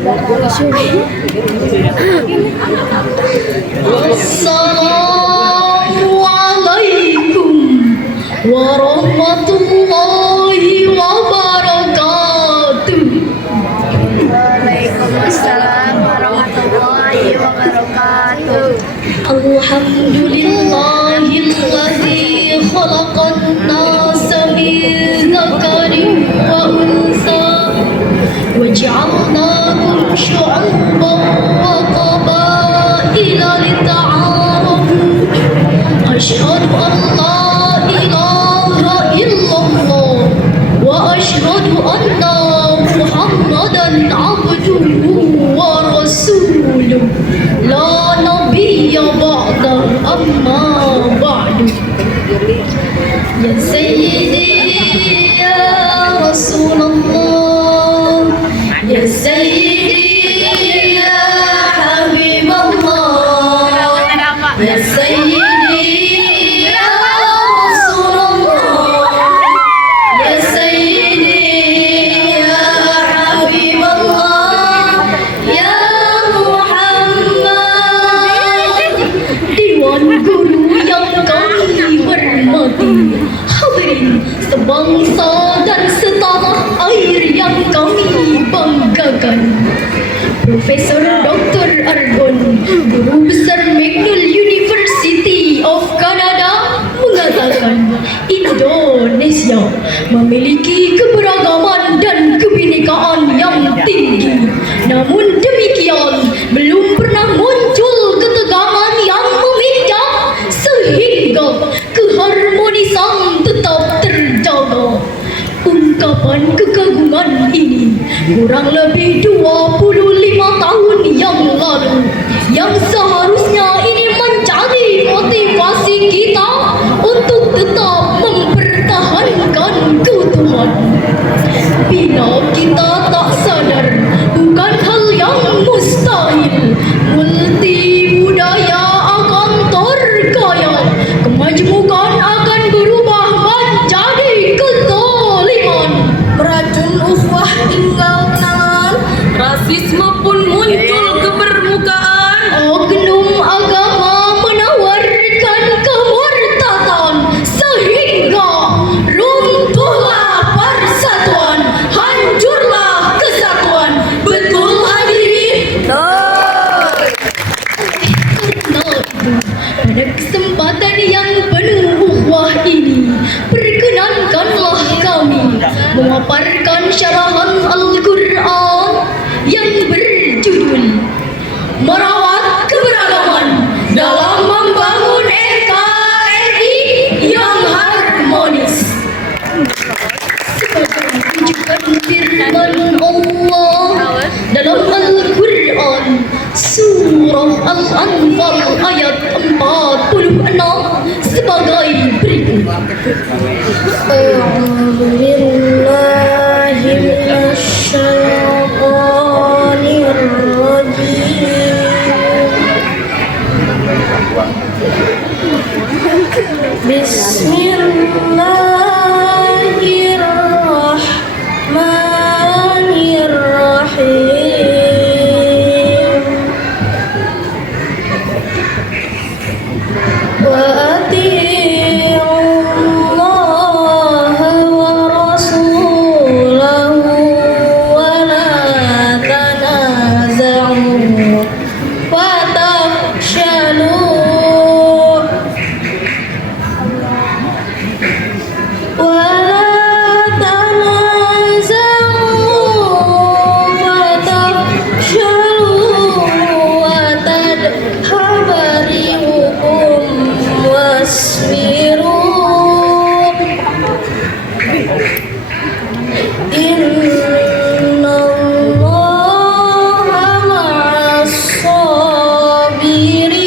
Assalamualaikum warahmatullahi wabarakatuh. Waalaikumsalam warahmatullahi wabarakatuh. Alhamdulillahilladzi khalaqan nasa min dzakarin wa unsa wa ja'alnakum syu'uban wa qabaila lita'arafu. Asyhadu an la ilaha illallah wa asyhadu anna Muhammadan abduhu wa rasuluh. La nabiyya ba'da amma ba'du. Ya Sayyidi ya Rasulullah, ya Sayyidi ya Habiballah, ya Sayyidi ya Rasulullah, ya Sayyidi ya Habiballah, ya Muhammad. Dewan Guru yang kami hormati, hadirin sebangsa dan setanah air yang kami banggakan. Profesor Dr. Argon, Guru Besar McGill University of Canada, mengatakan Indonesia memiliki keberagaman dan kebinekaan yang tinggi. Namun demikian, belum pernah muncul ketegangan yang memijak sehingga keharmonisan tetap terjaga. Ungkapan kekaguman ini kurang lebih 25 tahun yang lalu, yang seharusnya ini menjadi motivasi kita untuk tetap mempertahankan keutuhan. Bila kita tak sadar, bukan hal yang mustahil, multi budaya akan terkaya, kemajemukan akan berubah menjadi kezaliman. Beracun ukhuwah tinggal kenangan, rasisme pun muncul ke permukaan. Oknum agama menawarkan kemurtadan sehingga runtuhlah persatuan, hancurlah kesatuan. Betul hadirin? Karena itu, pada kesempatan yang penuh ukhuwah ini, perkenankanlah kami memaparkan syarahan Al-Quran yang berjudul Merawat Keberagaman dalam Membangun NKRI yang Harmonis. Sebagai rujukan firman Allah dalam Al-Quran Surah Al-Anfal ayat 46 sebagai berikut. A'udzu billahi minasyaitonir rajim. Bismillahirrahmanirrahim. Wa ati'ullaha wa rasulahu wa la tanaza'u wa tafshalu wa la tanaza'u wa tafshalu wa tadhhaba rihukum wasbiru innallaha ma'as sabirin.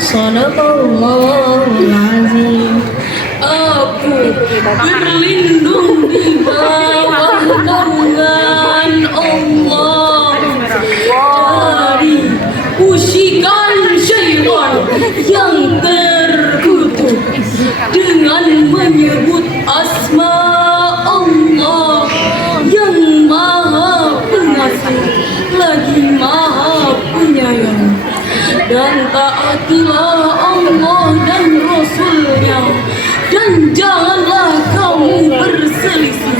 Shadaqallahul azim. Aku berlindung di bawah naungan Allah dari usikan syaitan yang terkutuk dengan menyebut asma Allah taatilah Allah dan Rasulnya, dan janganlah kamu berselisih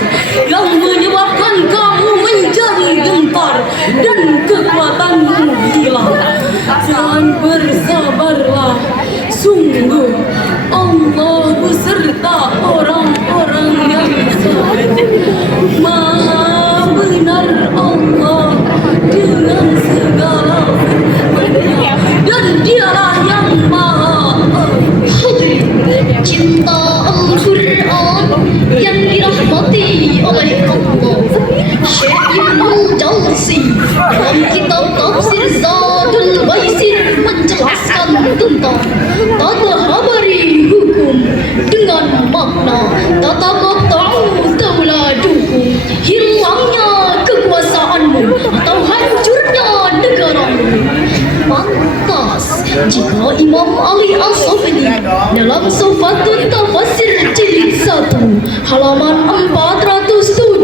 yang menyebabkan kamu menjadi gentar dan kekuatanmu hilang. Dan bersabarlah, sungguh Allah beserta orang-orang yang sabar. Maha benar Allah dengan segala firman-Nya, dan Dialah yang Maha Hadirin, cinta Al-Quran yang dirahmati oleh Allah. Syekh Ibnul Jauzi dalam kitab tafsir Zadul Baisir menjelaskan tentang tata habari hukum dengan makna tata qata'u tauladukum, hilangnya kekuasaanmu atau hancurnya negaramu. Pantas jika Imam Ali As-Safadi dalam Sofatun Tafasir Jilid 1 halaman 471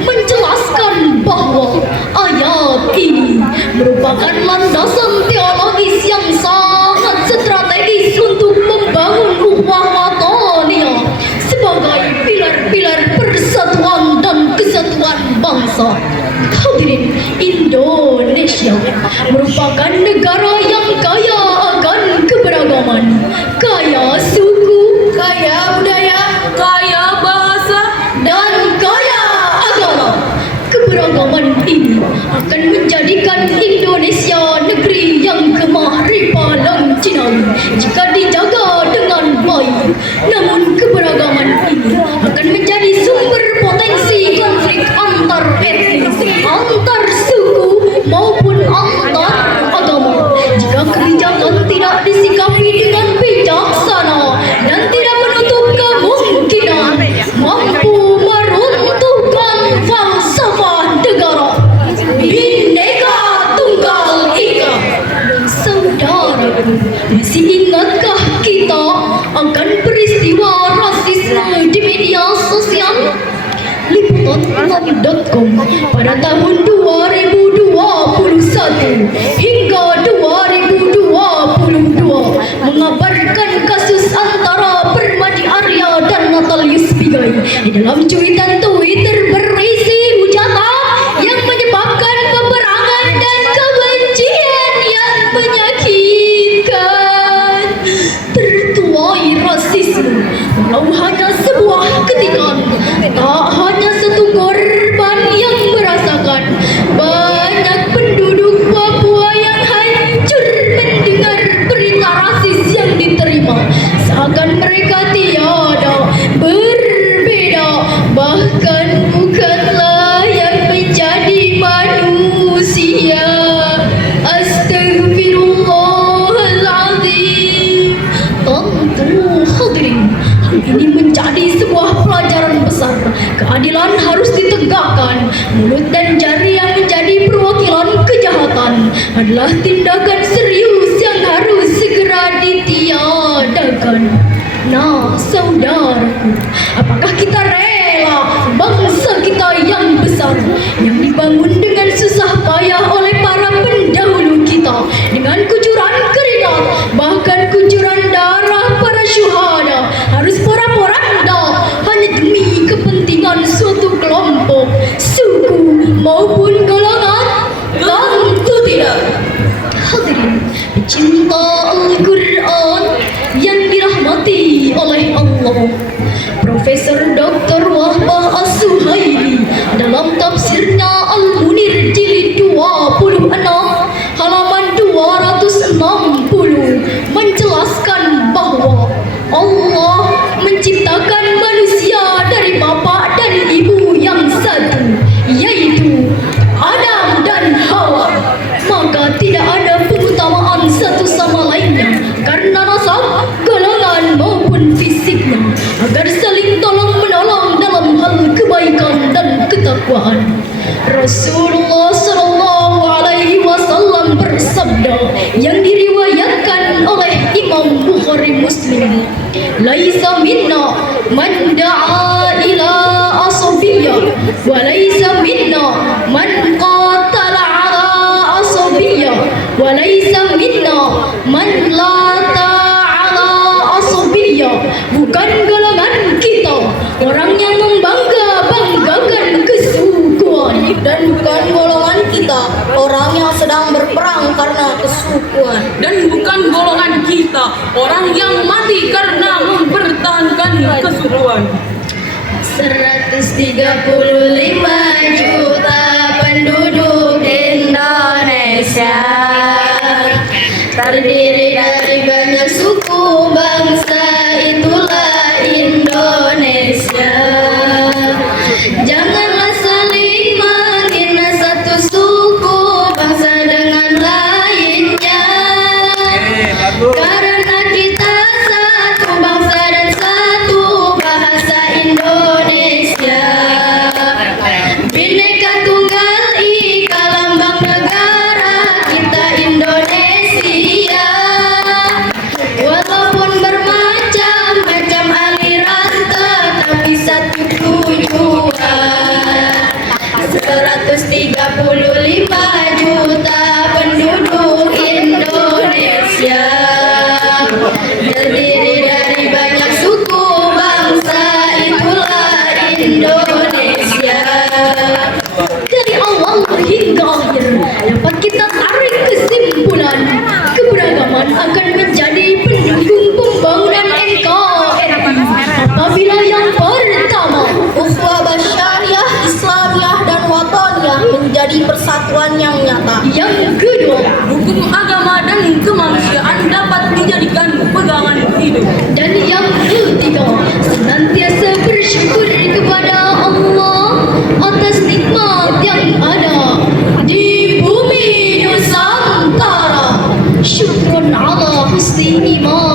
menjelaskan bahwa ayat ini merupakan landasan teologis yang sangat strategis untuk membangun ukhuwah wataniyah sebagai pilar-pilar persatuan dan kesatuan bangsa. Hadirin, Indonesia merupakan negara yang kaya akan keberagaman, kaya suku, kaya budaya, kaya bahasa, dan kaya agama. Keberagaman ini akan menjadikan Indonesia negeri yang gemah ripalan Cinawi jika dijaga dengan baik. Namun keberagaman ini akan menjadi sumber potensi konflik antar etnis, antar suku maupun antar agama jika kebijakan tidak disikapi dengan bijaksana dan tidak menutup kemungkinan mampu meruntuhkan falsafah negara Bhinneka Tunggal Ika. Saudaraku, masih ingatkah kita akan peristiwa rasisme di media sosial? Liputan6.com pada tahun 2021 hingga 2022 mengabarkan kasus antara Permadi Arya dan Natalius Pigai. Di dalam cuitan Twitter berisi hujatan yang menyebabkan peperangan dan kebencian yang menyakitkan. Tertuai rasisme walau hanya sebuah ketikan, tak hanya satu korban yang merasakan. Banyak penduduk Papua yang hancur mendengar berita rasis yang diterima, seakan mereka tiada berbeda, bahkan bukanlah yang menjadi manusia. Astagfirullahaladzim. Tentu hadirin, hal ini menjadi sebuah pelajaran besar. Keadilan harus ditegakkan. Mulut dan jari yang menjadi perwakilan kejahatan adalah tindakan serius yang harus segera ditiadakan. Nah, saudaraku, apakah kita rela bangsa kita yang besar, yang dibangun dengan susah payah oleh para pendahulu kita, dengan kucuran keringat, bahkan kucuran darah para syuhada, harus porak-poranda hanya demi kepentingan suatu kelompok, suku maupun golongan? Tentu tidak. Hadirin, pecinta Al-Quran yang dirahmati oleh Allah, Profesor Dr. Wahbah As-Suhaili dalam tafsirnya Al-Munir jilid 26 halaman 260 menjelaskan bahwa Allah menciptakan manusia dari bapa dan ibu yang satu, yaitu Adam dan Hawa. Maka tidak ada pengutamaan satu sama lainnya karena nasab, golongan maupun fisiknya, agar saling tolong-menolong dalam hal kebaikan dan ketakwaan. Rasulullah Sallallahu Alaihi Wasallam bersabda yang diriwayatkan oleh Imam Bukhari Muslim, "Laisa minna man da'a ila asabiyyah, wa laisa minna man qatala ala asabiyyah, wa laisa Man lata ala asabiyah, bukan golongan kita orang yang membangga-banggakan kesukuan, dan bukan golongan kita orang yang sedang berperang karena kesukuan, dan bukan golongan kita orang yang mati karena mempertahankan kesukuan. 135 juta penduduk Indonesia, terdiri dari banyak suku bangsa, itulah Indonesia. Janganlah saling menghina satu suku bangsa dengan lainnya, karena kita satu bangsa dan satu bahasa Indonesia. Bhinneka Tunggal Ika lambang negara kita Indonesia. Walaupun bermacam-macam aliran, tetapi satu tujuan. 135 juta penduduk Indonesia, terdiri dari banyak suku bangsa, itulah Indonesia. Dari awal hingga akhir dapat kita tarik kesimpulan, keberagaman akan menjadi pendukung pembangunan NKRI apabila yang pertama, ukhuwah basyariah, Islamiyah dan wataniyah menjadi persatuan yang nyata. yang kedua, Hukum agama dan kemanusiaan dapat dijadikan pegangan hidup. dan yang ketiga, senantiasa bersyukur kepada Allah atas nikmat yang ada di bumi Nusantara. Syukron ala husni iman.